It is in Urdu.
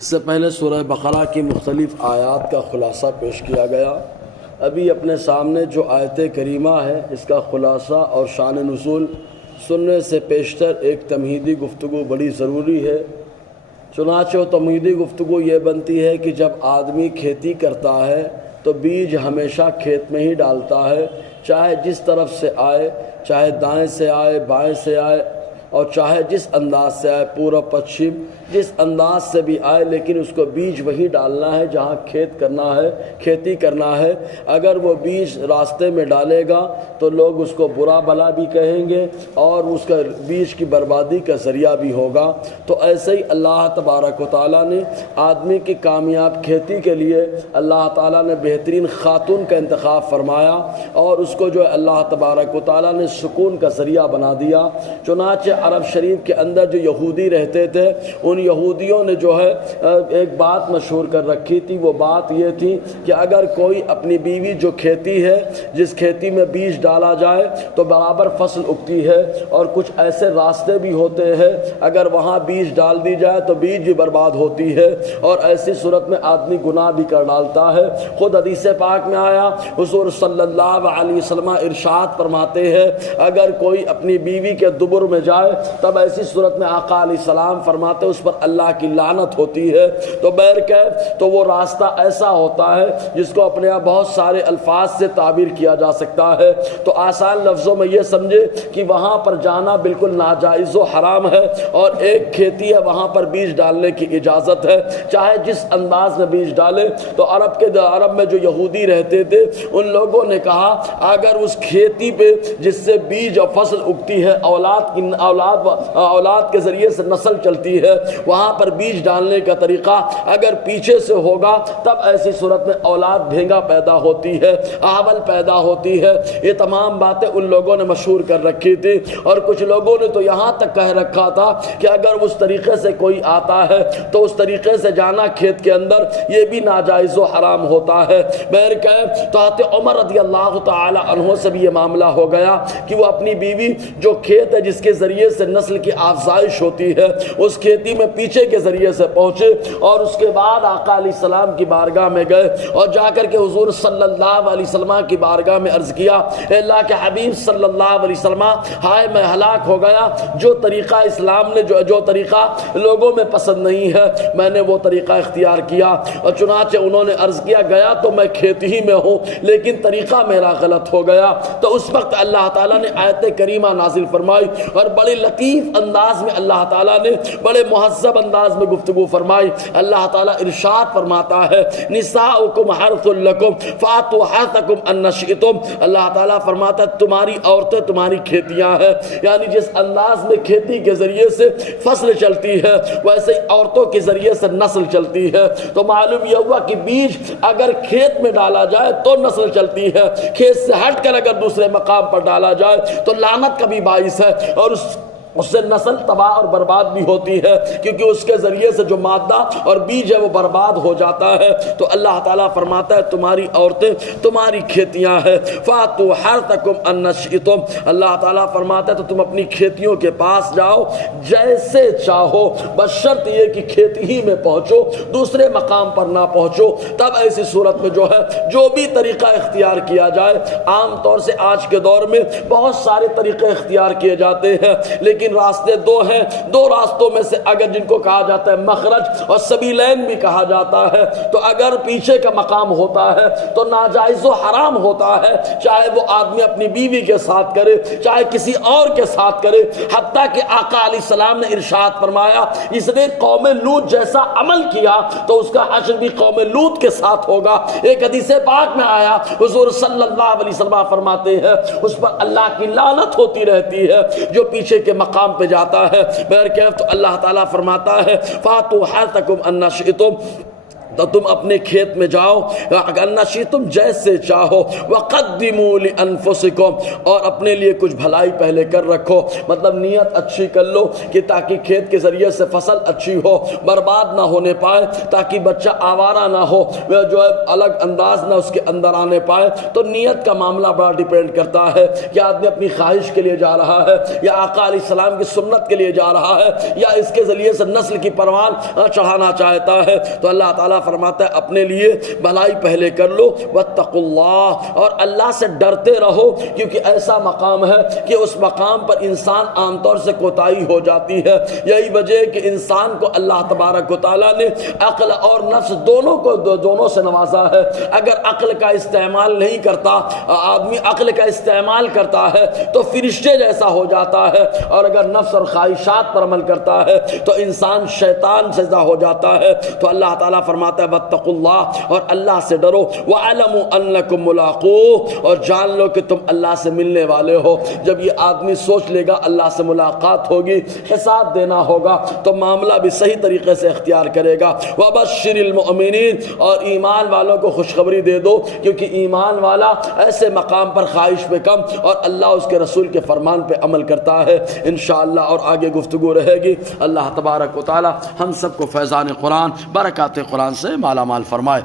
اس سے پہلے سورہ بقرہ کی مختلف آیات کا خلاصہ پیش کیا گیا۔ ابھی اپنے سامنے جو آیت کریمہ ہے اس کا خلاصہ اور شان نزول سننے سے پیشتر ایک تمہیدی گفتگو بڑی ضروری ہے۔ چنانچہ تمہیدی گفتگو یہ بنتی ہے کہ جب آدمی کھیتی کرتا ہے تو بیج ہمیشہ کھیت میں ہی ڈالتا ہے، چاہے جس طرف سے آئے، چاہے دائیں سے آئے، بائیں سے آئے، اور چاہے جس انداز سے آئے، پورب پچھم جس انداز سے بھی آئے، لیکن اس کو بیج وہی ڈالنا ہے جہاں کھیت کرنا ہے، کھیتی کرنا ہے۔ اگر وہ بیج راستے میں ڈالے گا تو لوگ اس کو برا بھلا بھی کہیں گے اور اس کا بیج کی بربادی کا ذریعہ بھی ہوگا۔ تو ایسے ہی اللہ تبارک و تعالیٰ نے آدمی کی کامیاب کھیتی کے لیے اللہ تعالیٰ نے بہترین خاتون کا انتخاب فرمایا اور اس کو جو ہے اللہ تبارک و تعالیٰ نے سکون کا ذریعہ بنا دیا۔ چنانچہ عرب شریف کے اندر جو یہودی رہتے تھے، ان یہودیوں نے جو ہے ایک بات مشہور کر رکھی تھی۔ وہ بات یہ تھی کہ اگر کوئی اپنی بیوی جو کھیتی ہے، جس کھیتی میں بیج ڈالا جائے تو برابر فصل اگتی ہے، اور کچھ ایسے راستے بھی ہوتے ہیں اگر وہاں بیج ڈال دی جائے تو بیج بھی برباد ہوتی ہے، اور ایسی صورت میں آدمی گناہ بھی کر ڈالتا ہے۔ خود حدیث پاک میں آیا، حضور صلی اللہ علیہ وسلم ارشاد فرماتے ہیں اگر کوئی اپنی بیوی کے دبر میں جائے تب ایسی صورت میں آقا علیہ السلام فرماتے اس پر اللہ کی لعنت ہوتی ہے۔ تو بہرکیف تو وہ راستہ ایسا ہوتا ہے جس کو اپنے آپ بہت سارے الفاظ سے تعبیر کیا جا سکتا ہے۔ تو آسان لفظوں میں یہ سمجھے کہ وہاں پر جانا بالکل ناجائز و حرام ہے، اور ایک کھیتی ہے وہاں پر بیج ڈالنے کی اجازت ہے، چاہے جس انداز میں بیج ڈالے۔ تو عرب میں جو یہودی رہتے تھے ان لوگوں نے کہا اگر اس کھیتی پہ جس سے بیج اور فصل اگتی ہے، اولاد کے ذریعے سے نسل چلتی ہے، وہاں پر بیج ڈالنے کا طریقہ اگر پیچھے سے ہوگا تب ایسی صورت میں اولاد بھینگا پیدا ہوتی ہے، احول پیدا ہوتی ہے۔ یہ تمام باتیں ان لوگوں نے مشہور کر رکھی تھی، اور کچھ لوگوں نے تو یہاں تک کہہ رکھا تھا کہ اگر اس طریقے سے کوئی آتا ہے تو اس طریقے سے جانا کھیت کے اندر یہ بھی ناجائز و حرام ہوتا ہے۔ بہرکیف تو حضرت عمر رضی اللہ تعالی عنہ سے بھی یہ معاملہ ہو گیا کہ وہ اپنی بیوی جو کھیت ہے جس کے ذریعے سے نسل کی افزائش ہوتی ہے اس کھیتی میں پیچھے کے ذریعے سے پہنچے، اور اس کے بعد آقا علیہ السلام کی بارگاہ میں گئے اور جا کر کے حضور صلی اللہ علیہ وسلم کی بارگاہ میں عرض کیا، اے اللہ کے حبیب صلی اللہ علیہ وسلم، ہائے میں ہلاک ہو گیا، جو طریقہ اسلام نے جو طریقہ لوگوں میں پسند نہیں ہے میں نے وہ طریقہ اختیار کیا۔ اور چنانچہ انہوں نے عرض کیا گیا تو میں کھیتی ہی میں ہوں لیکن طریقہ میرا غلط ہو گیا۔ تو اس وقت اللہ تعالیٰ نے آیت کریمہ نازل فرمائی، اور بڑے لطیف انداز میں اللہ تعالیٰ نے بڑے مہذب انداز میں گفتگو فرمائی۔ اللہ تعالیٰ ارشاد فرماتا ہے نساؤکم حرث لکم فاتوا حرثکم ان شئتم۔ اللہ تعالیٰ فرماتا ہے تمہاری عورتیں تمہاری کھیتیاں ہیں، یعنی جس انداز میں کھیتی کے ذریعے سے فصل چلتی ہے ویسے ہی عورتوں کے ذریعے سے نسل چلتی ہے۔ تو معلوم یہ ہوا کہ بیج اگر کھیت میں ڈالا جائے تو نسل چلتی ہے، کھیت سے ہٹ کر اگر دوسرے مقام پر ڈالا جائے تو لعنت کا بھی باعث ہے، اور اس سے نسل تباہ اور برباد بھی ہوتی ہے، کیونکہ اس کے ذریعے سے جو مادہ اور بیج ہے وہ برباد ہو جاتا ہے۔ تو اللہ تعالیٰ فرماتا ہے تمہاری عورتیں تمہاری کھیتیاں ہیں، فاتوا حرثکم ان شئتم۔ اللہ تعالیٰ فرماتا ہے تو تم اپنی کھیتیوں کے پاس جاؤ جیسے چاہو، بشرط یہ کہ کھیتی ہی میں پہنچو، دوسرے مقام پر نہ پہنچو۔ تب ایسی صورت میں جو ہے جو بھی طریقہ اختیار کیا جائے، عام طور سے آج کے دور میں بہت سارے طریقے اختیار کیے جاتے ہیں، لیکن راستے دو ہیں، دو راستوں میں سے اگر جن کو کہا جاتا ہے مخرج اور سبیلین بھی کہا جاتا ہے، تو اگر پیچھے کا مقام ہوتا ہے تو ناجائز و حرام ہوتا ہے، چاہے وہ آدمی اپنی بیوی کے ساتھ کرے چاہے کسی اور کے ساتھ کرے۔ حتیٰ کہ آقا علیہ السلام نے ارشاد فرمایا اس نے قوم لوط جیسا عمل کیا تو اس کا حشر بھی قوم لوط کے ساتھ ہوگا۔ ایک حدیث پاک میں آیا حضور صلی اللہ علیہ وسلم فرماتے ہیں اس پر اللہ کی لعنت ہوتی رہتی ہے جو پیچھے کے مقام پہ جاتا ہے۔ بہرکیف تو اللہ تعالیٰ فرماتا ہے فاتوا حرثکم ان شئتم، تو تم اپنے کھیت میں جاؤ، اگر تم جیسے چاہو، وقدموا لانفسکم، اور اپنے لیے کچھ بھلائی پہلے کر رکھو، مطلب نیت اچھی کر لو کہ تاکہ کھیت کے ذریعے سے فصل اچھی ہو، برباد نہ ہونے پائے، تاکہ بچہ آوارہ نہ ہو، جو ہے الگ انداز نہ اس کے اندر آنے پائے۔ تو نیت کا معاملہ بڑا ڈیپینڈ کرتا ہے کہ آدمی اپنی خواہش کے لیے جا رہا ہے، یا آقا علیہ السلام کی سنت کے لیے جا رہا ہے، یا اس کے ذریعے سے نسل کی پروان چڑھانا چاہتا ہے۔ تو اللہ تعالیٰ فرماتا ہے اپنے لیے بھلائی پہلے کر لو، واتقوا اللہ، اور اللہ سے ڈرتے رہو، کیونکہ ایسا مقام ہے کہ اس مقام پر انسان عام طور سے کوتاہی ہو جاتی ہے۔ یہی وجہ ہے کہ انسان کو اللہ تبارک و تعالیٰ نے عقل اور نفس دونوں سے نوازا ہے۔ اگر عقل کا استعمال نہیں کرتا، آدمی عقل کا استعمال کرتا ہے تو فرشتے جیسا ہو جاتا ہے، اور اگر نفس اور خواہشات پر عمل کرتا ہے تو انسان شیطان جیسا ہو جاتا ہے۔ تو اللہ تعالیٰ فرماتا ہے واتقوا اللہ، اور اللہ سے ڈرو، وَاعْلَمُوا أَنَّكُمْ مُلَاقُوهُ، اور جان لو کہ تم اللہ سے ملنے والے ہو۔ جب یہ آدمی سوچ لے گا اللہ سے ملاقات ہوگی، حساب دینا ہوگا، تو معاملہ بھی صحیح طریقے سے اختیار کرے گا۔ وَبَشِّرِ الْمُؤْمِنِينَ، اور ایمان والوں کو خوشخبری دے دو، کیونکہ ایمان والا ایسے مقام پر خواہش پہ کم اور اللہ اس کے رسول کے فرمان پہ عمل کرتا ہے۔ انشاءاللہ اور آگے گفتگو رہے گی۔ اللہ تبارک و تعالی ہم سب کو فیضان قرآن، برکات قرآن سے مالا مال فرمائے۔